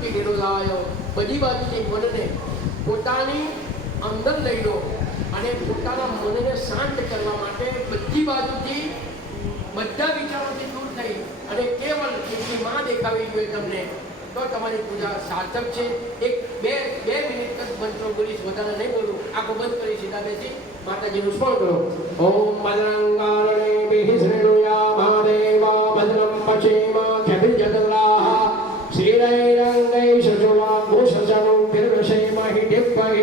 ચિત્તવૃત્તિ નિરોધાય બધી બાજુથી મનને પોતાની અંદર લઈ લો અને પોતાના મનને શાંત કરવા માટે બધી બાજુથી બધા વિચારોથી દૂર થઈ અને કેવલ એટલી માં દેખાવી જોઈએ તમને, તો તમારી પૂજા સાર્થક છે. એક બે મિનિટ જ મંત્રો બોલીશ, વધારે નહીં બોલું. આંખો બંધ કરી સીધા બેસી માતાજીનું સ્મરણ કરો. ઓમ ભદ્રંગારણે વિહિશ્રેણુયા મહાદેવા ભદ્રમ પશ્યેમા ક્ષભિર્જગલ્લાહ શ્રીરૈરંગૈ શશુવા ભૂષસનું ભિર્વશેમહિ દિવ્યહિ